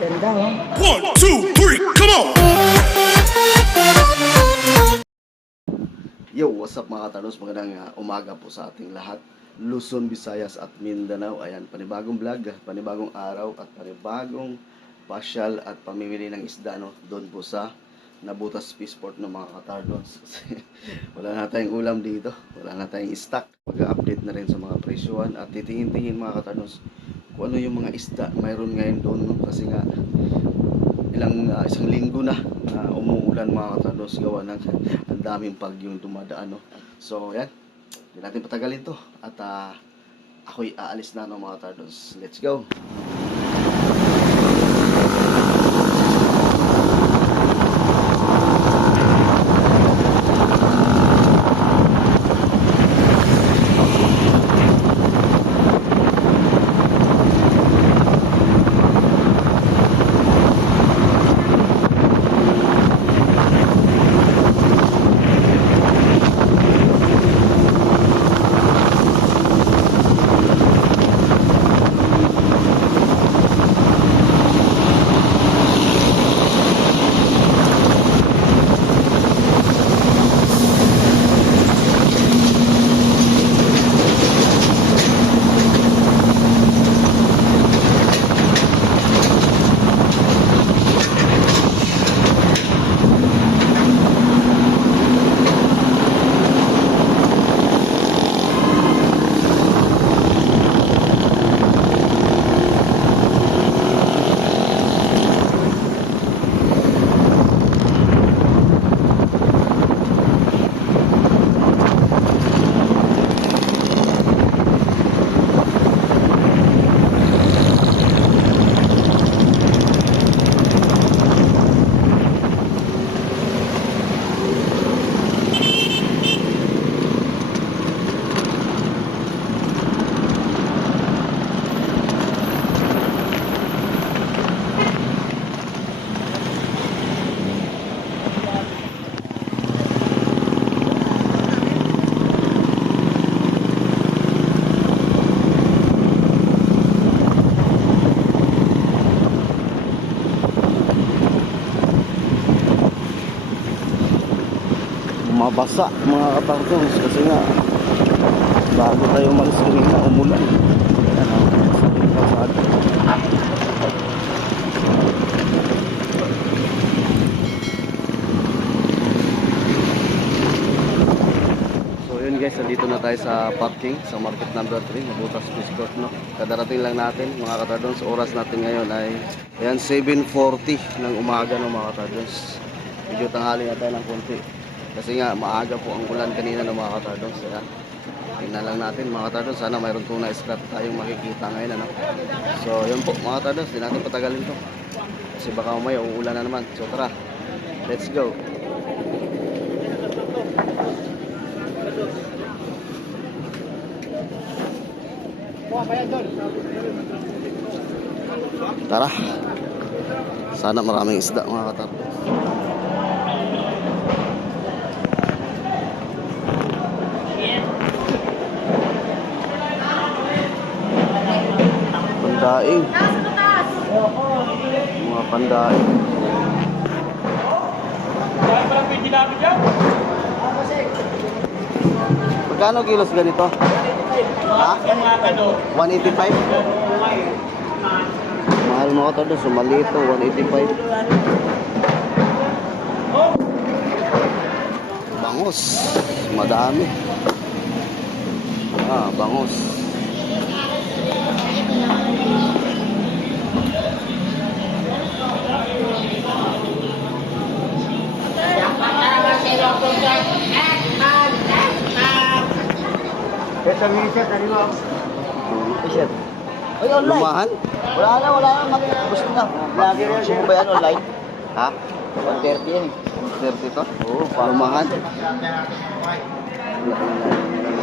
Ganda, oh. 1, 2, 3, come on! Yo, what's up mga katanos? Magandang umaga po sa ating lahat. Luzon, Visayas at Mindanao. Ayan, panibagong vlog, panibagong araw at panibagong pasyal at pamimili ng isda, no? Doon po sa Nabutas Fishport ng mga katardons. Kasi wala na tayong ulam dito. Wala na tayong stock. Pag-update na rin sa mga presyuhan at titingin-tingin mga katardons kung ano yung mga isda mayroon ngayon doon, no? Kasi nga isang linggo na umuulan mga katardons gawa ng ang daming pagyong dumadaan, no? So yan, hindi natin patagalin to at ako'y aalis na, no, mga katardons. Let's go. Mabasa mga katardons kasi nga bago tayo umalis kanina umulan. Ayan, sa ating pasada. So yun guys, nandito na tayo sa parking sa market number 3, Nabutas Fishport, no? Kadarating lang natin mga katardons. Oras natin ngayon ay ayan 7:40 ng umaga, no, mga katardons. Medyo tanghali na tayo ng konti kasi nga maaga po ang ulan kanina ng mga katardons. Ayan, tingnan lang natin mga katardons, sana mayroon tuna spot tayong makikita ngayon, ano? So yun po mga katardons, di natin patagalin to kasi baka umay uulan na naman. So tara, let's go. Tara, sana maraming isda mga katardons. Pandaing, mga pandaing. Magkano kilos ganito? Ha? 185? Mahal mo ito doon, sumalito, 185. Bangus, madami. Bangus. Lumahan? Wala na. Gusto na. Lagi rin siya ba yan online? Ha? 130 yan. 30 to? Oo, lumahan.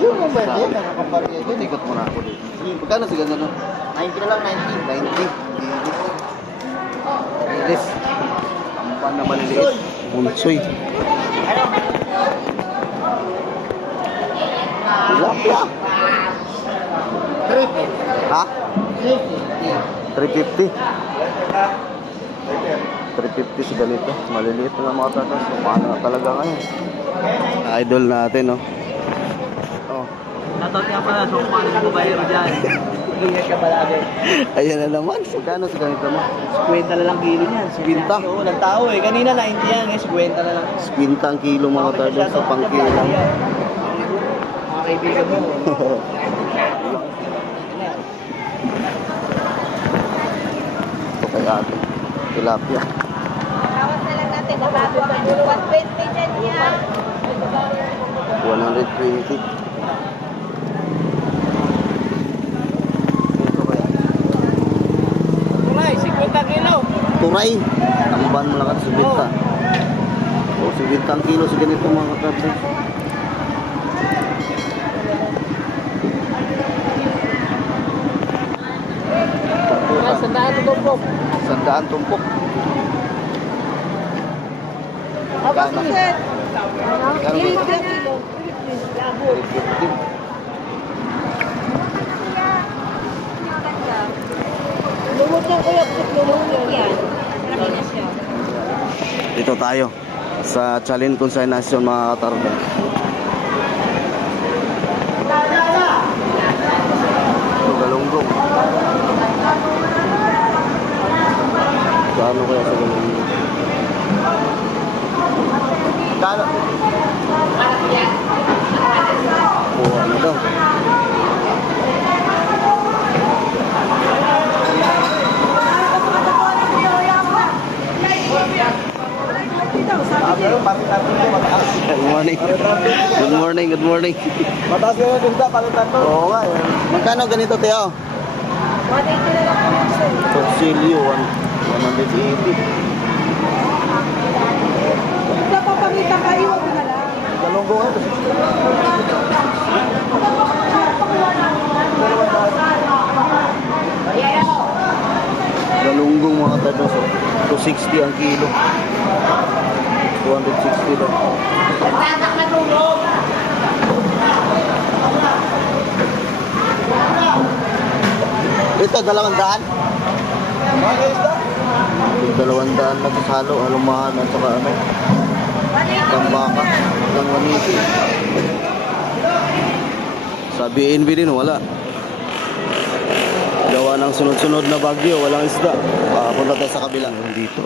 Yung number din, nakakaparya Ito, ikot mo na ako dito. Magkano siya gano'n? 90 na lang, 90. 90. Bilis. Tampan na maliliit. Bunsoy. Tilapia. 350. Ha? 350. 350. 350 sa ganito. Maliliit na mga tatas. Umano na talaga ngayon. Idol natin, no? Oh. Natot nga pala, so kung ano yung bayero dyan. Ingat ka palagi. Ayan na naman. Magkano sa ganito mo? 50 na lang kilo niyan. 50? Oo, nagtao eh. Kanina na hindi yan eh. 50 na lang. 50 ang kilo mga tatas sa pangkilo lang. Mga kaibigan mo. Ito kay ate. Tilapia. Bawas na lang natin, bago pa 120 dyan yan. 120. Ito kaya. Tunay, 50 kilo. Turay. Tamban mo lang ka sa binta. O, sa binta ang kilo sa ganito mga tatas. Sandaan ito po. 100 tumpok. Abas Magkano? mo, sir. Magkano? 50 kilo. 350. Lumot yan, kuya. Lumot yan. Marami na siya. Dito tayo sa Chalin Consignation mga katarda. Ito galunggong. Gaano kaya sa galunggong? Gaano? Oh, ano daw? Good morning. Good morning, good morning. Mataas ka yung tinta, palitan to. Oo nga. Magkano ganito, Teo? 180 na lang po, sir. Torsilyo, 180. Kung napapamita kayo, wag na lang. Galunggong ito. Galunggong mga tados. 260 ang kilo. 260 daw. Ito, 200? Ito, 200 na sa salo, alumahan at saka ano, tambaka ng 180. Sa BNB din, wala. Gawa ng sunod-sunod na bagyo, walang isda. Punta tayo sa kabila. Dito.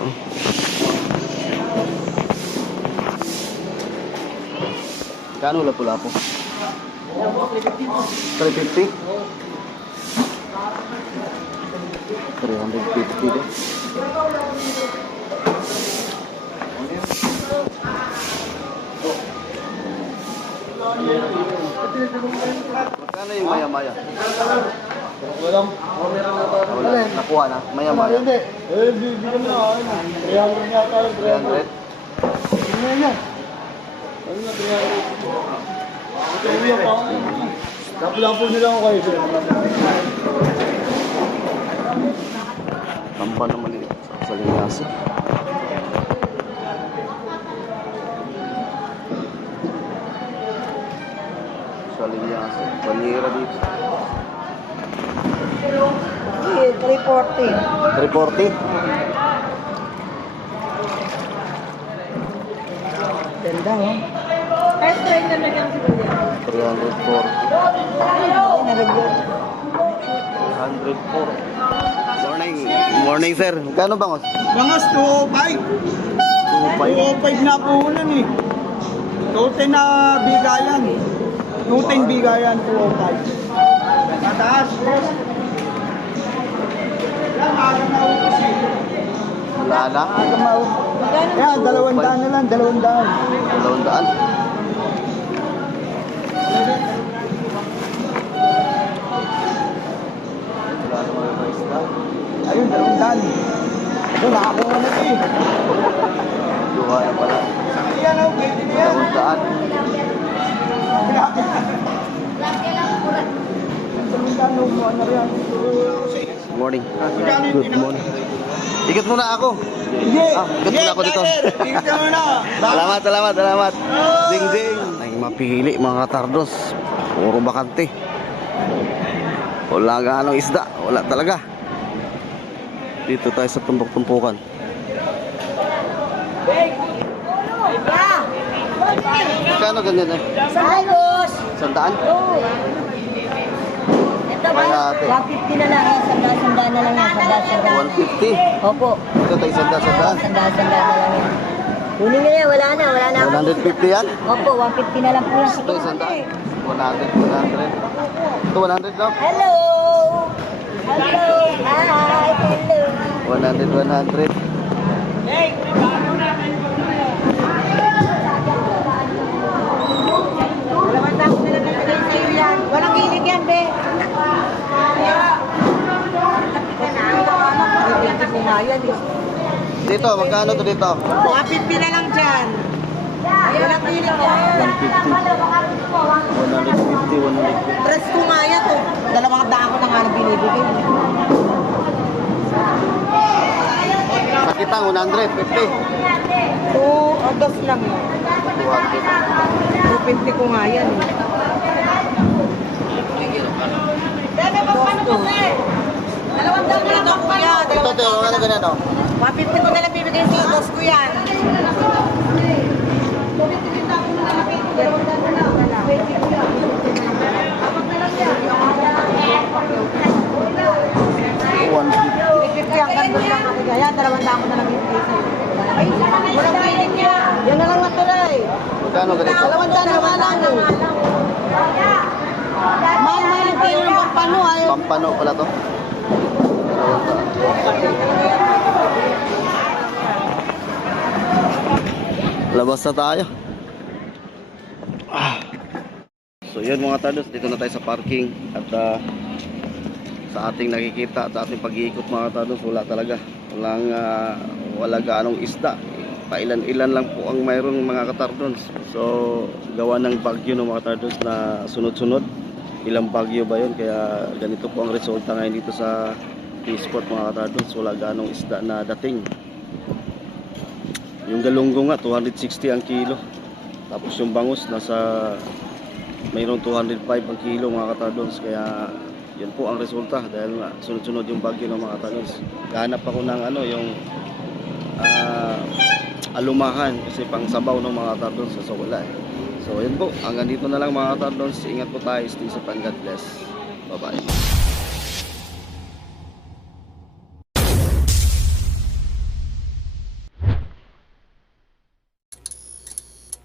Kano lapu-lapu? 350? 350 din. Magkano yung maya-maya? Walang. Wala. Nakuha na. Maya-maya. Hindi. Eh, bibigyan mo na. 300 nga tayo. 300? Ano yan? Ano na 300? Ito uwiyak pa ako. Lapu-lapu nila ako kayo, sir. Tamba naman yun sa linyasa. Sa linyasa. Panira dito. 340. 340? Ganda, oh. First try na lang yan si Kuya. 340. Nalagyan. 104. Morning. Morning, sir. Kano bangos? Bangas, 205. 2.5. 205 na puhunan eh. 210 na bigayan. 210 bigayan, 205. Mataas, boss. Wala, maaga na utos eh. Wala na. Maaga mautos. Yan, 200 na lang, 200. 200. Wala naman yung mais na. Ayun, 200. Ito, nakakuha na eh. Duha na pala. Yan ang pwede na yan. 200. Morning. Good morning. Ikot muna ako. Hindi. Ikot muna ako dito. Ikot ka muna. Salamat, salamat, salamat. Ding ding. Ay mapili mga katardos. Puro bakante. Wala ganong isda. Wala talaga. Dito tayo sa tumpok-tumpukan. Magkano ganyan eh? Hi, boss! Sandaan? Oo. Ito, May ate. 150 na lang. Sanda na lang yan. Sanda. 150. Opo. Ito tayo sandaan. Sanda na lang yan. Kunin nyo na yan. Wala na. 150 yan? Opo, 150 na lang po lang. Ito yung sandaan. 100. Ito 100 daw. Hello! Hello! Hi! Hello! 100. Walang kilig yan, be. Dito, magkano to dito? 150 na lang dyan. Walang kilig yan. 150. Press ko nga yan to. 200 ko na nga na binibigay. Sakitang 150. Dos lang yun. 250 ko nga yan. Dito kuya. Ito, ano ganyan o? 150 ko na lang bibigay sa'yo. Dos ko yan. Ang ganda lang ako. Kaya 200 ko na lang bibigay sa'yo. Walang kilig yan. Yan na lang natuloy. Magkano ganito? 200 na nga lang. Mahal ang kilo ng pampano. Ayaw. Pampano pala to. Labas na tayo. So yun mga tados, dito na tayo sa parking. At sa ating nakikita, sa ating pag-iikot mga tados, wala talaga. Wala gaanong isda. Pailan-ilan lang po ang mayroon mga katardons. So gawa ng bagyo ng mga tardos na sunod-sunod. Ilang bagyo ba yun? Kaya ganito po ang resulta ngayon dito sa P-Sport mga katardons. Wala gaanong isda na dating. Yung galunggong nga 260 ang kilo. Tapos yung bangus nasa mayroong 205 ang kilo mga katardons. Kaya yun po ang resulta dahil nga sunod-sunod yung bagyo ng mga katardons. Gahanap ako ng yung alumahan kasi pang sabaw ng mga tardons sa wala eh. So yun po, hanggang dito na lang mga tardons. Ingat po tayo, stay safe and God bless. Bye bye.